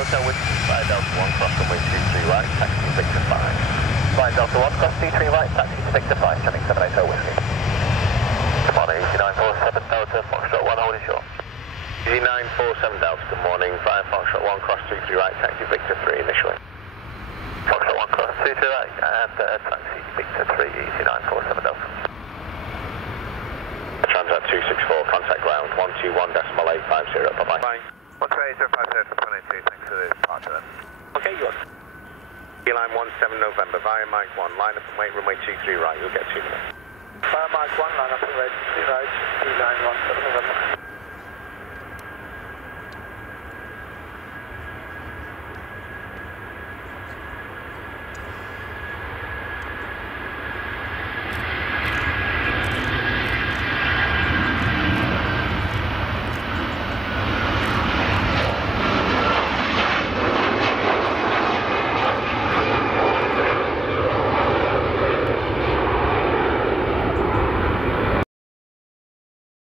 Hotel Whiskey, fly Delta 1, cross runway 23 right, taxi to Victor 5. Fly Delta 1, cross 23 right, taxi to Victor 5, turning 7 Hotel Whiskey. Good morning, EC947 Delta, Foxtrot 1, holding short. EC947 Delta, good morning, 5 Foxtrot 1, cross 23 right, taxi Victor 3 initially. Foxtrot 1, cross 23 right, and taxi Victor 3, EC947 Delta. Transat 264, contact ground 121.850, bye-bye. Bye. 128.050 for 22, thanks for the departure then. Okay, you are. Line 17 November, via Mike 1, line up and wait, runway 23 right, you'll get 2 minutes. Via Mike 1, line up and wait, 23 right, 291, 7 November.